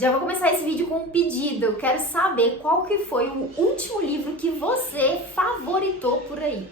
Já vou começar esse vídeo com um pedido. Quero saber qual que foi o último livro que você favoritou por aí.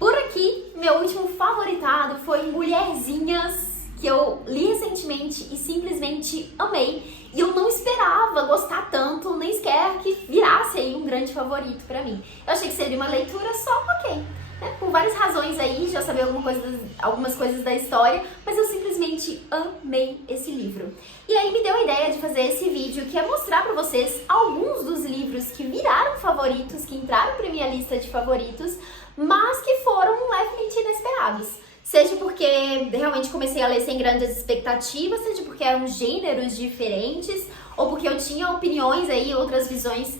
Por aqui, meu último favoritado foi Mulherzinhas, que eu li recentemente e simplesmente amei. E eu não esperava gostar tanto, nem sequer que virasse aí um grande favorito pra mim. Eu achei que seria uma leitura só ok, né? Por várias razões aí, já sabia algumas coisas da história, mas eu simplesmente amei esse livro. E aí me deu a ideia de fazer esse vídeo, que é mostrar pra vocês alguns dos livros que viraram favoritos, que entraram pra minha lista de favoritos, mas que foram levemente inesperados. Seja porque realmente comecei a ler sem grandes expectativas, seja porque eram gêneros diferentes, ou porque eu tinha opiniões aí, outras visões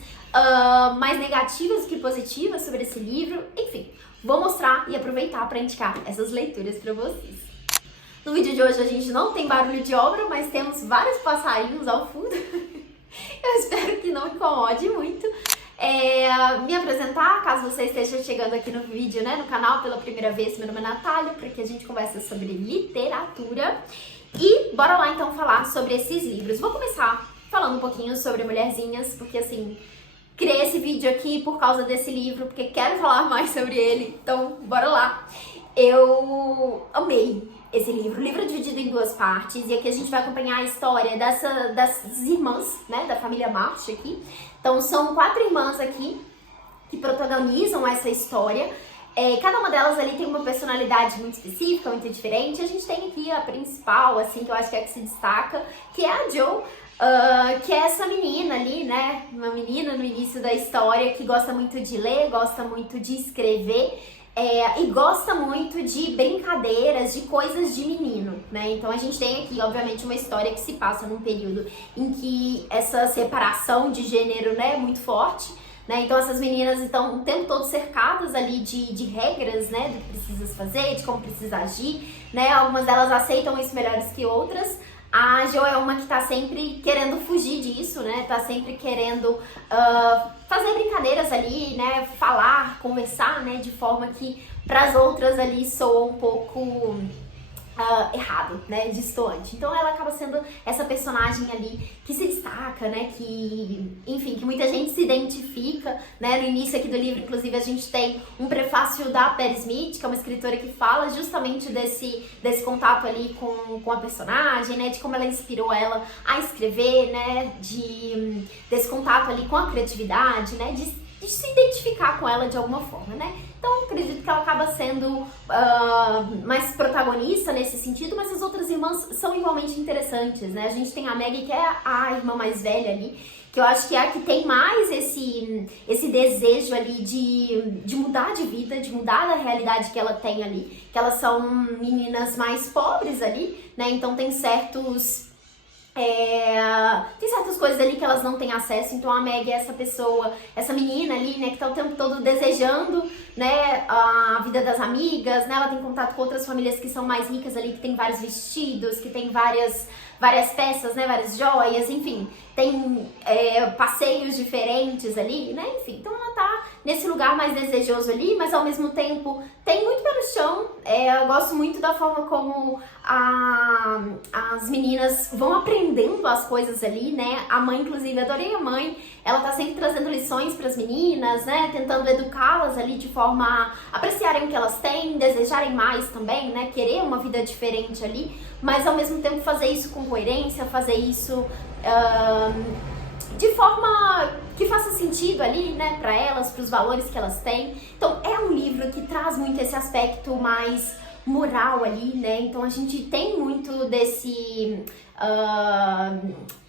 mais negativas que positivas sobre esse livro. Enfim, vou mostrar e aproveitar para indicar essas leituras para vocês. No vídeo de hoje a gente não tem barulho de obra, mas temos vários passarinhos ao fundo. Eu espero que não incomode muito. Me apresentar, caso você esteja chegando aqui no vídeo, né, no canal pela primeira vez. Meu nome é Natália, porque a gente conversa sobre literatura. E bora lá então falar sobre esses livros. Vou começar falando um pouquinho sobre Mulherzinhas, porque assim, criei esse vídeo aqui por causa desse livro, porque quero falar mais sobre ele, então bora lá. Eu amei esse livro. O livro é dividido em duas partes, e aqui a gente vai acompanhar a história das irmãs, né, da família March aqui. Então são 4 irmãs aqui que protagonizam essa história. Cada uma delas ali tem uma personalidade muito específica, muito diferente. A gente tem aqui a principal, assim, que eu acho que é a que se destaca, que é a Jo, que é essa menina ali, né, uma menina no início da história que gosta muito de ler, gosta muito de escrever, e gosta muito de brincadeiras, de coisas de menino, né? Então a gente tem aqui, obviamente, uma história que se passa num período em que essa separação de gênero, né, é muito forte, né? Então essas meninas estão o tempo todo cercadas ali de regras, né, do que precisas fazer, de como precisa agir, né? Algumas delas aceitam isso melhores que outras. A Jo é uma que tá sempre querendo fugir disso, né? Tá sempre querendo fazer brincadeiras ali, né? Falar, conversar, né? De forma que pras outras ali soa um pouco errado, né? Distoante. Então ela acaba sendo essa personagem ali que se destaca, né? Que, enfim, que muita gente se identifica, né? No início aqui do livro, inclusive, a gente tem um prefácio da Patti Smith, que é uma escritora que fala justamente desse contato ali com a personagem, né? De como ela inspirou ela a escrever, né? Desse contato ali com a criatividade, né? De se identificar com ela de alguma forma, né? Então, acredito que ela acaba sendo mais protagonista nesse sentido, mas as outras irmãs são igualmente interessantes, né? A gente tem a Maggie, que é a irmã mais velha ali, que eu acho que é a que tem mais esse desejo ali de mudar de vida, de mudar da realidade que ela tem ali, que elas são meninas mais pobres ali, né? Então tem certas coisas ali que elas não têm acesso. Então a Maggie é essa pessoa, essa menina ali, né, que tá o tempo todo desejando, né, a vida das amigas, né, ela tem contato com outras famílias que são mais ricas ali, que tem vários vestidos, que tem várias peças, né, várias joias, enfim, tem passeios diferentes ali, né, enfim. Então ela tá nesse lugar mais desejoso ali, mas ao mesmo tempo tem muito pé no chão. Eu gosto muito da forma como as meninas vão aprendendo as coisas ali, né, a mãe, inclusive, adorei a mãe, ela tá sempre trazendo lições pras meninas, né, tentando educá-las ali de forma a apreciarem o que elas têm, desejarem mais também, né, querer uma vida diferente ali, mas ao mesmo tempo fazer isso com coerência, fazer isso de forma que faça sentido ali, né, pra elas, pros valores que elas têm. Então é um livro que traz muito esse aspecto mais moral ali, né, então a gente tem muito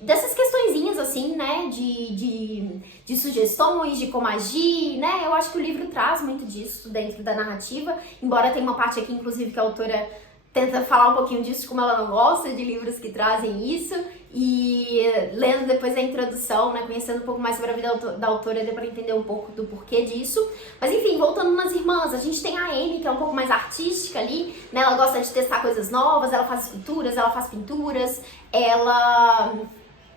dessas questõezinhas assim, né, de sugestões, de como agir, né. Eu acho que o livro traz muito disso dentro da narrativa, embora tenha uma parte aqui, inclusive, que a autora tenta falar um pouquinho disso, como ela não gosta de livros que trazem isso, e lendo depois a introdução, né, conhecendo um pouco mais sobre a vida da autora, deu pra entender um pouco do porquê disso. Mas enfim, voltando nas irmãs, a gente tem a Amy, que é um pouco mais artística ali, né, ela gosta de testar coisas novas, ela faz esculturas, ela faz pinturas, ela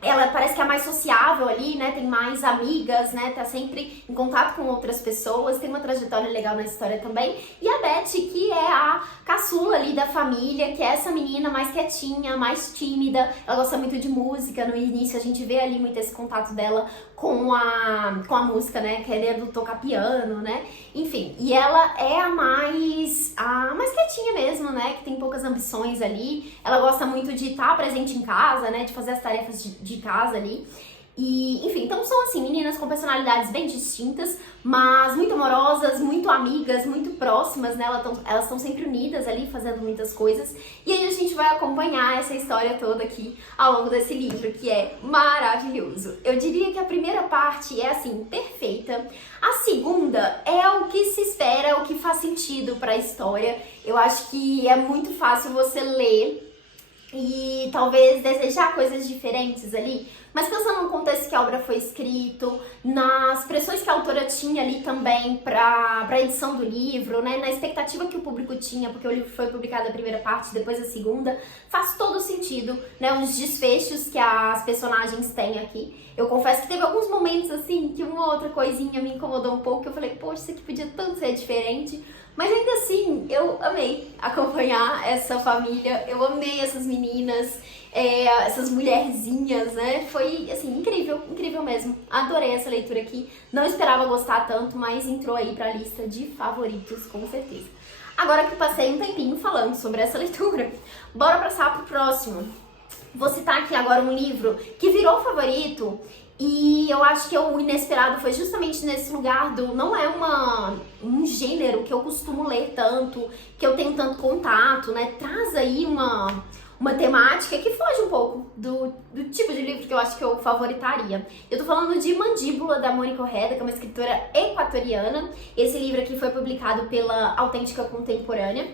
ela parece que é mais sociável ali, né? Tem mais amigas, né? Tá sempre em contato com outras pessoas, tem uma trajetória legal na história também. E a Beth, que é a caçula ali da família, que é essa menina mais quietinha, mais tímida. Ela gosta muito de música. No início a gente vê ali muito esse contato dela com a música, né? Querendo tocar piano, né? Enfim, e ela é a mais quietinha mesmo, né? Que tem poucas ambições ali. Ela gosta muito de estar presente em casa, né? De fazer as tarefas de casa ali. E, enfim, então são assim, meninas com personalidades bem distintas, mas muito amorosas, muito amigas, muito próximas, né? Elas estão sempre unidas ali, fazendo muitas coisas. E aí a gente vai acompanhar essa história toda aqui ao longo desse livro, que é maravilhoso. Eu diria que a primeira parte é, assim, perfeita. A segunda é o que se espera, o que faz sentido para a história. Eu acho que é muito fácil você ler e talvez desejar coisas diferentes ali, mas pensando no contexto que a obra foi escrito, nas pressões que a autora tinha ali também para a edição do livro, né, na expectativa que o público tinha, porque o livro foi publicado a primeira parte, depois a segunda, faz todo sentido, né, os desfechos que as personagens têm aqui. Eu confesso que teve alguns momentos assim, que uma outra coisinha me incomodou um pouco, que eu falei, poxa, isso aqui podia tanto ser diferente. Mas ainda assim, eu amei acompanhar essa família, eu amei essas meninas, essas mulherzinhas, né? Foi, assim, incrível, incrível mesmo. Adorei essa leitura aqui. Não esperava gostar tanto, mas entrou aí pra lista de favoritos, com certeza. Agora que passei um tempinho falando sobre essa leitura, bora passar pro próximo. Vou citar aqui agora um livro que virou favorito. E eu acho que o inesperado foi justamente nesse lugar do... Não é um gênero que eu costumo ler tanto, que eu tenho tanto contato, né? Traz aí uma temática que foge um pouco do tipo de livro que eu acho que eu favoritaria. Eu tô falando de Mandíbula, da Mônica Orreda, que é uma escritora equatoriana. Esse livro aqui foi publicado pela Autêntica Contemporânea.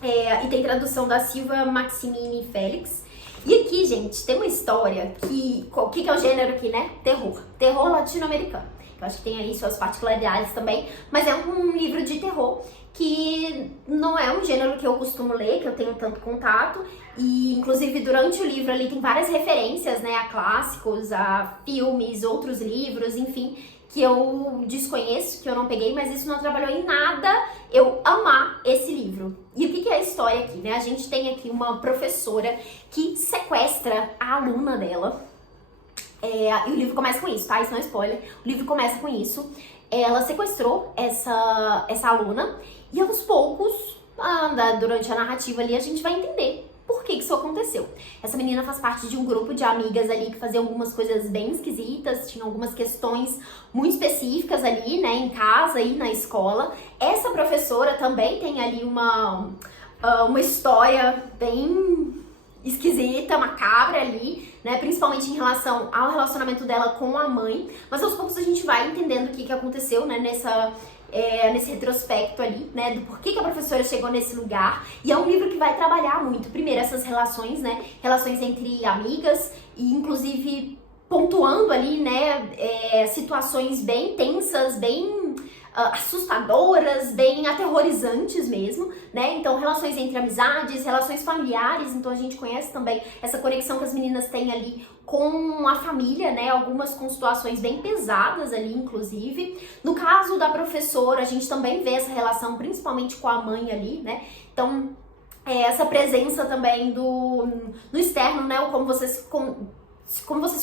E tem tradução da Silva Maximini Félix. E aqui, gente, tem uma história que... O que é o gênero aqui, né? Terror. Terror latino-americano. Eu acho que tem aí suas particularidades também. Mas é um livro de terror que não é um gênero que eu costumo ler, que eu tenho tanto contato. E, inclusive, durante o livro ali tem várias referências, né? A clássicos, a filmes, outros livros, enfim... que eu desconheço, que eu não peguei, mas isso não trabalhou em nada eu amar esse livro. E o que é a história aqui, né? A gente tem aqui uma professora que sequestra a aluna dela. E o livro começa com isso, tá? Isso não é spoiler. O livro começa com isso. Ela sequestrou essa aluna e aos poucos, durante a narrativa ali, a gente vai entender por que isso aconteceu. Essa menina faz parte de um grupo de amigas ali que faziam algumas coisas bem esquisitas, tinham algumas questões muito específicas ali, né, em casa e na escola. Essa professora também tem ali uma história bem esquisita, macabra ali, né, principalmente em relação ao relacionamento dela com a mãe, mas aos poucos a gente vai entendendo o que aconteceu, né, nesse retrospecto ali, né, do porquê que a professora chegou nesse lugar. E é um livro que vai trabalhar muito, primeiro, essas relações, né, relações entre amigas e, inclusive, pontuando ali, né, situações bem tensas, bem assustadoras, bem aterrorizantes mesmo, né? Então, relações entre amizades, relações familiares, então a gente conhece também essa conexão que as meninas têm ali com a família, né? Algumas com situações bem pesadas ali, inclusive. No caso da professora, a gente também vê essa relação, principalmente com a mãe ali, né? Então, essa presença também no externo, né? Como você se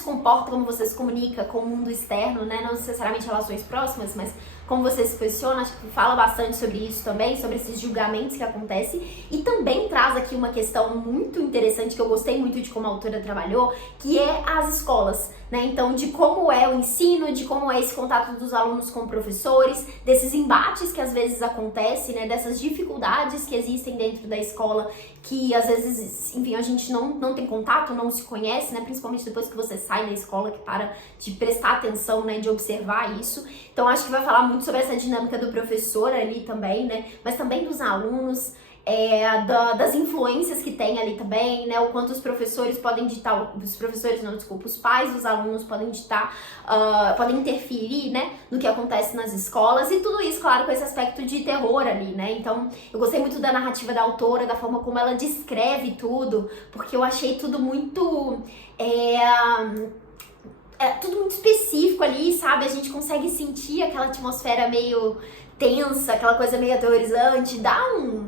comporta, como você se comunica com o mundo externo, né? Não necessariamente relações próximas, mas como você se posiciona, acho que fala bastante sobre isso também, sobre esses julgamentos que acontecem. E também traz aqui uma questão muito interessante, que eu gostei muito de como a autora trabalhou, que é as escolas, né? Então, de como é o ensino, de como é esse contato dos alunos com professores, desses embates que às vezes acontecem, né? Dessas dificuldades que existem dentro da escola, que às vezes, enfim, a gente não tem contato, não se conhece, né? Principalmente depois que você sai da escola, que para de prestar atenção, né? De observar isso. Então, acho que vai falar muito sobre essa dinâmica do professor ali também, né? Mas também dos alunos. das influências que tem ali também, né? O quanto os professores podem ditar, os professores não, desculpa, os pais dos alunos podem ditar, podem interferir, né, no que acontece nas escolas, e tudo isso, claro, com esse aspecto de terror ali, né? Então, eu gostei muito da narrativa da autora, da forma como ela descreve tudo, porque eu achei tudo muito... tudo muito específico ali, sabe? A gente consegue sentir aquela atmosfera meio tensa, aquela coisa meio aterrorizante, dá um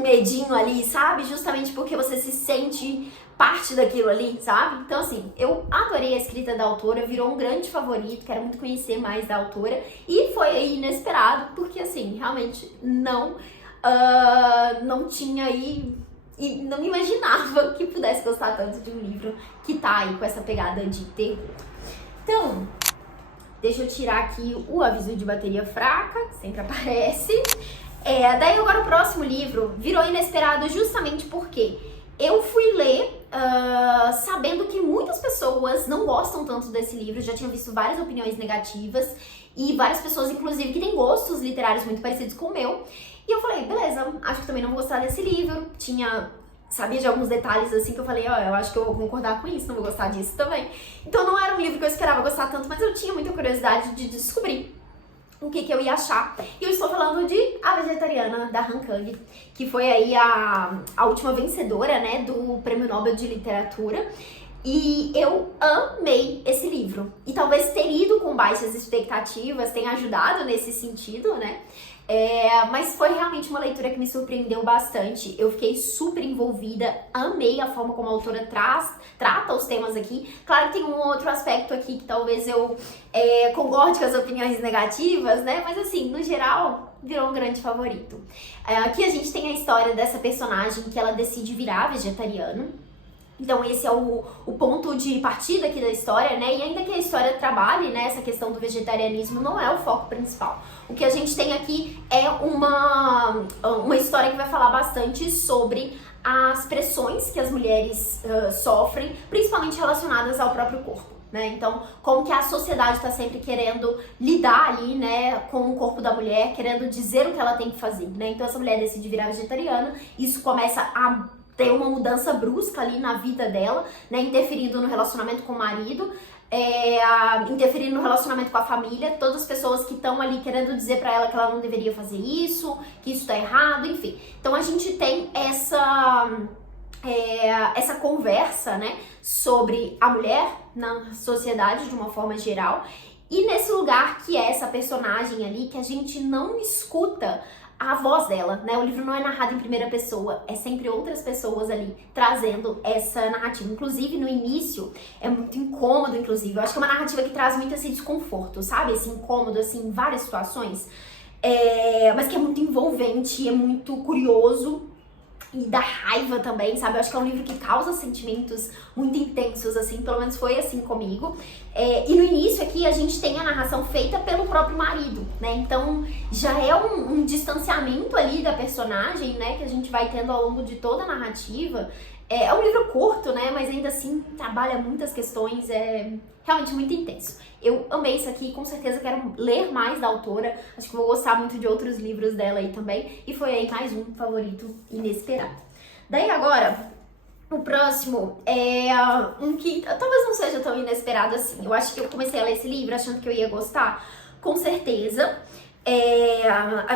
medinho ali, sabe? Justamente porque você se sente parte daquilo ali, sabe? Então, assim, eu adorei a escrita da autora, virou um grande favorito, quero muito conhecer mais da autora, e foi aí inesperado, porque, assim, realmente não tinha aí... E não imaginava que pudesse gostar tanto de um livro que tá aí com essa pegada de terror. Então, deixa eu tirar aqui o aviso de bateria fraca, sempre aparece. Daí agora o próximo livro virou inesperado justamente porque eu fui ler sabendo que muitas pessoas não gostam tanto desse livro, já tinha visto várias opiniões negativas e várias pessoas, inclusive, que têm gostos literários muito parecidos com o meu. E eu falei, beleza, acho que também não vou gostar desse livro. Sabia de alguns detalhes assim que eu falei, eu acho que eu vou concordar com isso, não vou gostar disso também. Então não era um livro que eu esperava gostar tanto, mas eu tinha muita curiosidade de descobrir o que eu ia achar. E eu estou falando de A Vegetariana, da Han Kang, que foi aí a última vencedora, né, do Prêmio Nobel de Literatura. E eu amei esse livro. E talvez ter ido com baixas expectativas tenha ajudado nesse sentido, né? Mas foi realmente uma leitura que me surpreendeu bastante. Eu fiquei super envolvida, amei a forma como a autora trata os temas aqui. Claro que tem um outro aspecto aqui que talvez eu concorde com as opiniões negativas, né? Mas assim, no geral, virou um grande favorito. Aqui a gente tem a história dessa personagem que ela decide virar vegetariana. Então esse é o ponto de partida aqui da história, né? E ainda que a história trabalhe, né, essa questão do vegetarianismo, não é o foco principal. O que a gente tem aqui é uma história que vai falar bastante sobre as pressões que as mulheres sofrem, principalmente relacionadas ao próprio corpo. Né? Então, como que a sociedade está sempre querendo lidar ali, né, com o corpo da mulher, querendo dizer o que ela tem que fazer, né? Então essa mulher decide virar vegetariana, isso começa a ter uma mudança brusca ali na vida dela, né, interferindo no relacionamento com o marido, interferindo no relacionamento com a família, todas as pessoas que estão ali querendo dizer pra ela que ela não deveria fazer isso, que isso tá errado, enfim. Então a gente tem essa conversa, né, sobre a mulher na sociedade de uma forma geral, e nesse lugar que é essa personagem ali que a gente não escuta a voz dela, né? O livro não é narrado em primeira pessoa, é sempre outras pessoas ali trazendo essa narrativa. Inclusive, no início, é muito incômodo, inclusive. Eu acho que é uma narrativa que traz muito esse desconforto, sabe? Esse incômodo, assim, em várias situações. Mas que é muito envolvente, é muito curioso. E dá raiva também, sabe? Eu acho que é um livro que causa sentimentos muito intensos, assim, pelo menos foi assim comigo. E no início aqui a gente tem a narração feita pelo próprio marido, né? Então já é um distanciamento ali da personagem, né? Que a gente vai tendo ao longo de toda a narrativa. É um livro curto, né? Mas ainda assim trabalha muitas questões, é realmente muito intenso. Eu amei isso aqui, com certeza quero ler mais da autora, acho que vou gostar muito de outros livros dela aí também, e foi aí mais um favorito inesperado. Daí agora, o próximo é um que talvez não seja tão inesperado assim. Eu acho que eu comecei a ler esse livro achando que eu ia gostar, com certeza.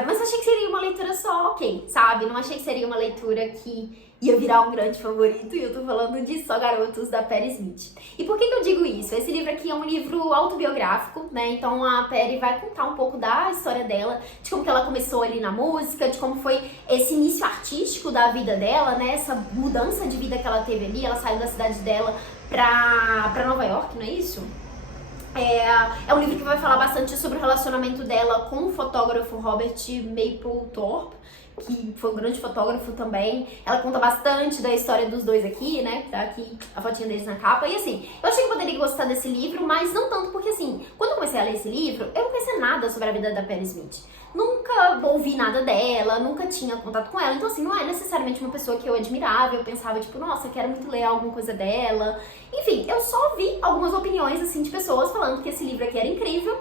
Mas achei que seria uma leitura só ok, sabe? Não achei que seria uma leitura que ia virar um grande favorito, e eu tô falando de Só Garotos, da Patti Smith. E por que eu digo isso? Esse livro aqui é um livro autobiográfico, né? Então a Patti vai contar um pouco da história dela, de como que ela começou ali na música, de como foi esse início artístico da vida dela, né? Essa mudança de vida que ela teve ali, ela saiu da cidade dela pra Nova York, não é isso? É um livro que vai falar bastante sobre o relacionamento dela com o fotógrafo Robert Mapplethorpe, que foi um grande fotógrafo também. Ela conta bastante da história dos dois aqui, né? Tá aqui a fotinha deles na capa. E assim, eu achei que eu poderia gostar desse livro, mas não tanto porque assim, quando eu comecei a ler esse livro, eu não conhecia nada sobre a vida da Patti Smith. Nunca ouvi nada dela, nunca tinha contato com ela. Então assim, não é necessariamente uma pessoa que eu admirava. Eu pensava tipo, nossa, quero muito ler alguma coisa dela. Enfim, eu só vi algumas opiniões assim de pessoas falando que esse livro aqui era incrível.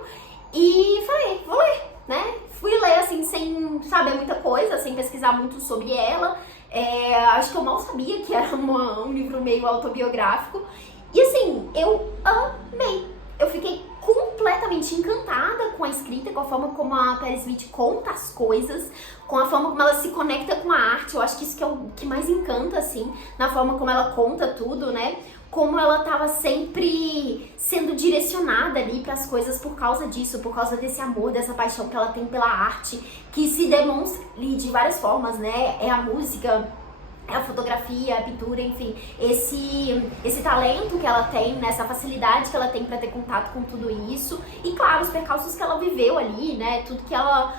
E falei, vou ler, né? Fui ler, assim, sem saber muita coisa, sem pesquisar muito sobre ela. Acho que eu mal sabia que era um livro meio autobiográfico. E assim, eu amei. Eu fiquei completamente encantada com a escrita, com a forma como a Patti Smith conta as coisas, com a forma como ela se conecta com a arte. Eu acho que isso que é o que mais encanta, assim, na forma como ela conta tudo, né? Como ela estava sempre sendo direcionada ali para as coisas por causa disso, por causa desse amor, dessa paixão que ela tem pela arte, que se demonstra ali de várias formas, né? É a música, é a fotografia, a pintura, enfim, esse talento que ela tem, né, essa facilidade que ela tem para ter contato com tudo isso, e claro, os percalços que ela viveu ali, né, tudo que ela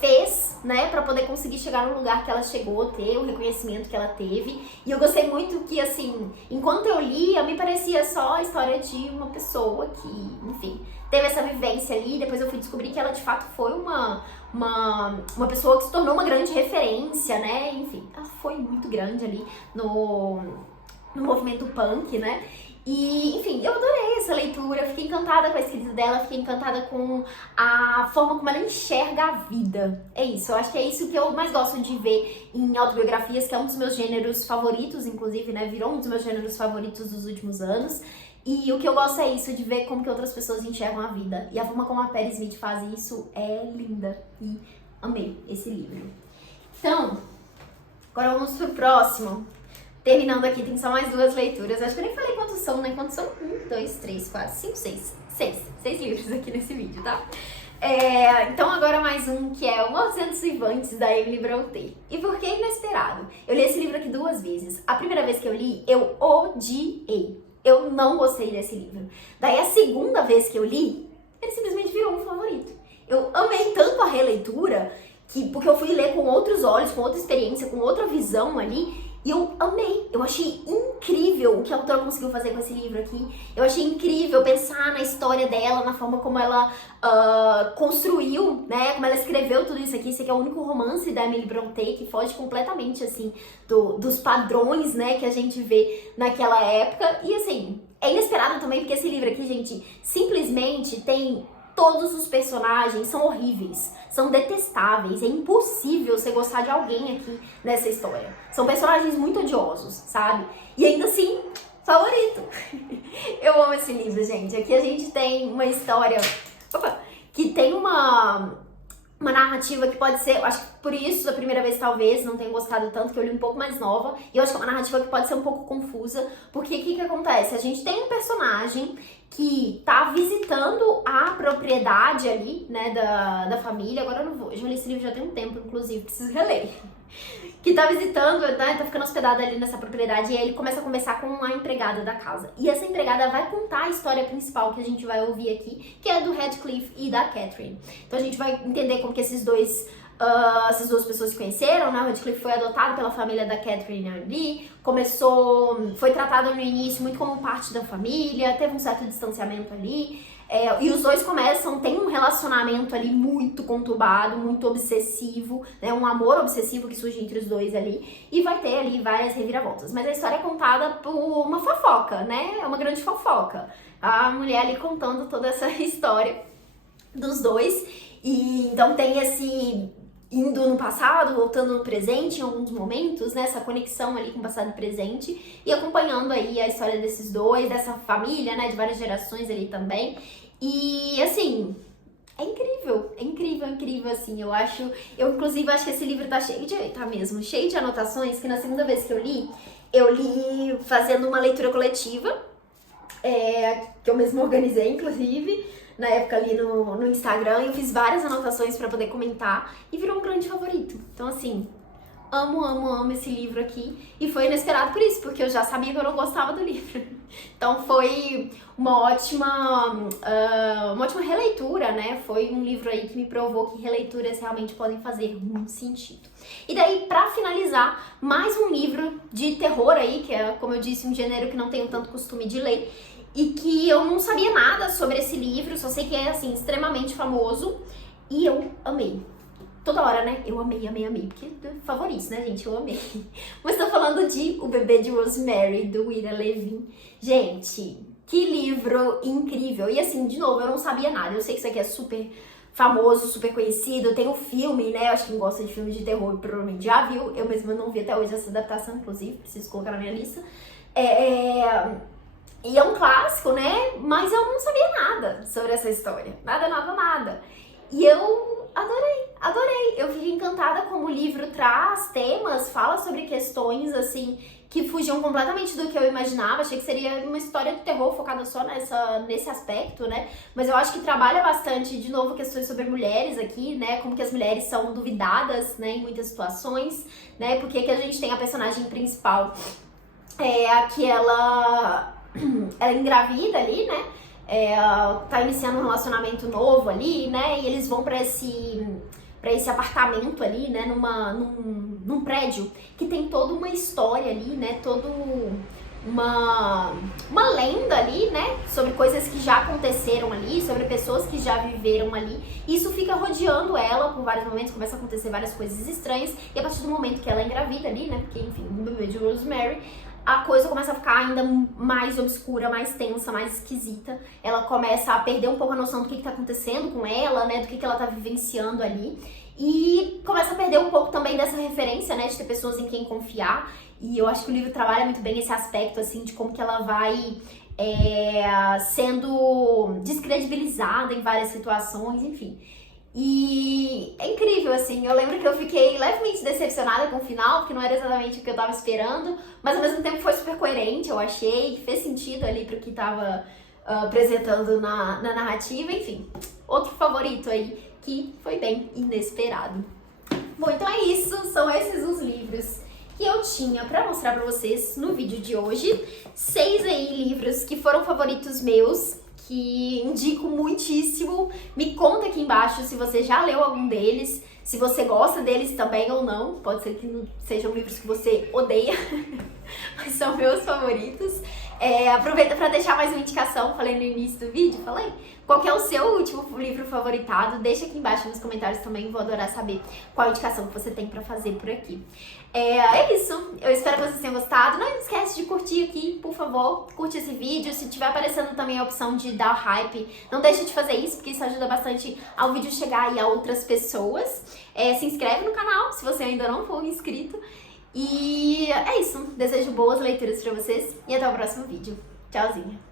fez, né, para poder conseguir chegar no lugar que ela chegou, ter o reconhecimento que ela teve. E eu gostei muito que, assim, enquanto eu lia, me parecia só a história de uma pessoa que, enfim, teve essa vivência ali. Depois eu fui descobrir que ela de fato foi uma pessoa que se tornou uma grande referência, né? Enfim, ela foi muito grande ali no movimento punk, né? E, enfim, eu adorei essa leitura, fiquei encantada com a escrita dela, fiquei encantada com a forma como ela enxerga a vida. É isso, eu acho que é isso que eu mais gosto de ver em autobiografias, que é um dos meus gêneros favoritos, inclusive, né? Virou um dos meus gêneros favoritos dos últimos anos. E o que eu gosto é isso, de ver como que outras pessoas enxergam a vida. E a forma como a Patti Smith faz isso é linda. E amei esse livro. Então, agora vamos pro próximo. Terminando aqui, tem só mais 2 leituras. Acho que eu nem falei quantos são, né? Quantos são? 1, 2, 3, 4, 5, 6. 6 livros aqui nesse vídeo, tá? Então agora mais um, que é O Mortos Vivantes, da Emily Brontë. E por que inesperado? Eu li esse livro aqui 2 vezes. A primeira vez que eu li, eu odiei. Eu não gostei desse livro. Daí a segunda vez que eu li, ele simplesmente virou um favorito. Eu amei tanto a releitura, porque eu fui ler com outros olhos, com outra experiência, com outra visão ali, e eu amei. Eu achei incrível o que a autora conseguiu fazer com esse livro aqui. Eu achei incrível pensar na história dela, na forma como ela construiu, né? Como ela escreveu tudo isso aqui. Esse aqui é o único romance da Emily Brontë que foge completamente, assim, dos padrões, né, que a gente vê naquela época. E, assim, é inesperado também, porque esse livro aqui, gente, simplesmente tem... Todos os personagens são horríveis, são detestáveis, é impossível você gostar de alguém aqui nessa história. São personagens muito odiosos, sabe? E ainda assim, favorito. Eu amo esse livro, gente. Aqui a gente tem uma história que tem uma narrativa que pode ser, eu acho que por isso, da primeira vez talvez, não tenho gostado tanto, que eu li um pouco mais nova, e eu acho que é uma narrativa que pode ser um pouco confusa, porque o que acontece? A gente tem um personagem que tá visitando a propriedade ali, né, da família. Agora eu não vou, eu já li esse livro já tem um tempo, inclusive, preciso reler. Que tá visitando, né, tá ficando hospedada ali nessa propriedade, e aí ele começa a conversar com a empregada da casa. E essa empregada vai contar a história principal que a gente vai ouvir aqui, que é do Radcliffe e da Catherine. Então a gente vai entender como que essas duas pessoas se conheceram, né? O Radcliffe foi adotado pela família da Catherine ali, foi tratado no início muito como parte da família, teve um certo distanciamento ali. E os dois tem um relacionamento ali muito conturbado, muito obsessivo, né? Um amor obsessivo que surge entre os dois ali, e vai ter ali várias reviravoltas. Mas a história é contada por uma fofoca, né? É uma grande fofoca. A mulher ali contando toda essa história dos dois, e então tem esse... indo no passado, voltando no presente em alguns momentos, né, essa conexão ali com o passado e presente, e acompanhando aí a história desses dois, dessa família, né, de várias gerações ali também. E, assim, é incrível, assim, eu inclusive acho que esse livro tá cheio de anotações, que na segunda vez que eu li fazendo uma leitura coletiva, que eu mesma organizei, inclusive, na época ali no Instagram. Eu fiz várias anotações pra poder comentar e virou um grande favorito. Então, assim, amo esse livro aqui. E foi inesperado por isso, porque eu já sabia que eu não gostava do livro. Então foi uma ótima releitura, né? Foi um livro aí que me provou que releituras realmente podem fazer muito sentido. E daí, pra finalizar, mais um livro de terror aí, que é, como eu disse, um gênero que não tenho tanto costume de ler, e que eu não sabia nada sobre esse livro, só sei que é, assim, extremamente famoso, e eu amei. Toda hora, né? Eu amei, porque favoritos, né, gente? Eu amei. Mas tô falando de O Bebê de Rosemary, do Ira Levin. Gente, Que livro incrível! E assim, de novo, eu não sabia nada. Eu sei que isso aqui é super famoso, super conhecido. Tem o filme, né? Eu acho que quem gosta de filme de terror provavelmente já viu. Eu mesma não vi até hoje essa adaptação, inclusive. Preciso colocar na minha lista. E é um clássico, né? Mas eu não sabia nada sobre essa história. Nada, nada, nada. E eu adorei. Eu fiquei encantada como o livro traz temas, fala sobre questões, assim, que fugiam completamente do que eu imaginava. Achei que seria uma história de terror focada só nesse aspecto, né? Mas eu acho que trabalha bastante, de novo, questões sobre mulheres aqui, né? Como que as mulheres são duvidadas, né, em muitas situações, né? Porque que a gente tem a personagem principal, que ela engravida ali, né? Tá iniciando um relacionamento novo ali, né? E eles vão pra esse apartamento ali, né? Num prédio que tem toda uma história ali, né? Toda uma lenda ali, né? Sobre coisas que já aconteceram ali, sobre pessoas que já viveram ali. E isso fica rodeando ela por vários momentos, começa a acontecer várias coisas estranhas. E a partir do momento que ela é engravida ali, né? Porque, enfim, no bebê de Rosemary, a coisa começa a ficar ainda mais obscura, mais tensa, mais esquisita. Ela começa a perder um pouco a noção do que tá acontecendo com ela, né? Do que ela tá vivenciando ali. E começa a perder um pouco também dessa referência, né? De ter pessoas em quem confiar. E eu acho que o livro trabalha muito bem esse aspecto, assim, de como que ela vai sendo descredibilizada em várias situações, enfim. E é incrível, assim, eu lembro que eu fiquei levemente decepcionada com o final, porque não era exatamente o que eu tava esperando, mas ao mesmo tempo foi super coerente, eu achei, que fez sentido ali pro que tava apresentando na narrativa, enfim. Outro favorito aí, que foi bem inesperado. Bom, então é isso, são esses os livros que eu tinha pra mostrar pra vocês no vídeo de hoje. 6 aí livros que foram favoritos meus, que indico muitíssimo. Me conta aqui embaixo se você já leu algum deles, se você gosta deles também ou não. Pode ser que não sejam livros que você odeia, mas são meus favoritos. Aproveita para deixar mais uma indicação, falei no início do vídeo, qual que é o seu último livro favoritado? Deixa aqui embaixo nos comentários também, vou adorar saber qual a indicação que você tem para fazer por aqui. É isso, eu espero que vocês tenham gostado. Não esquece de curtir aqui, por favor, curte esse vídeo. Se tiver aparecendo também a opção de dar hype, não deixe de fazer isso, porque isso ajuda bastante ao vídeo chegar aí a outras pessoas. Se inscreve no canal, se você ainda não for inscrito. E é isso, desejo boas leituras pra vocês e até o próximo vídeo. Tchauzinho!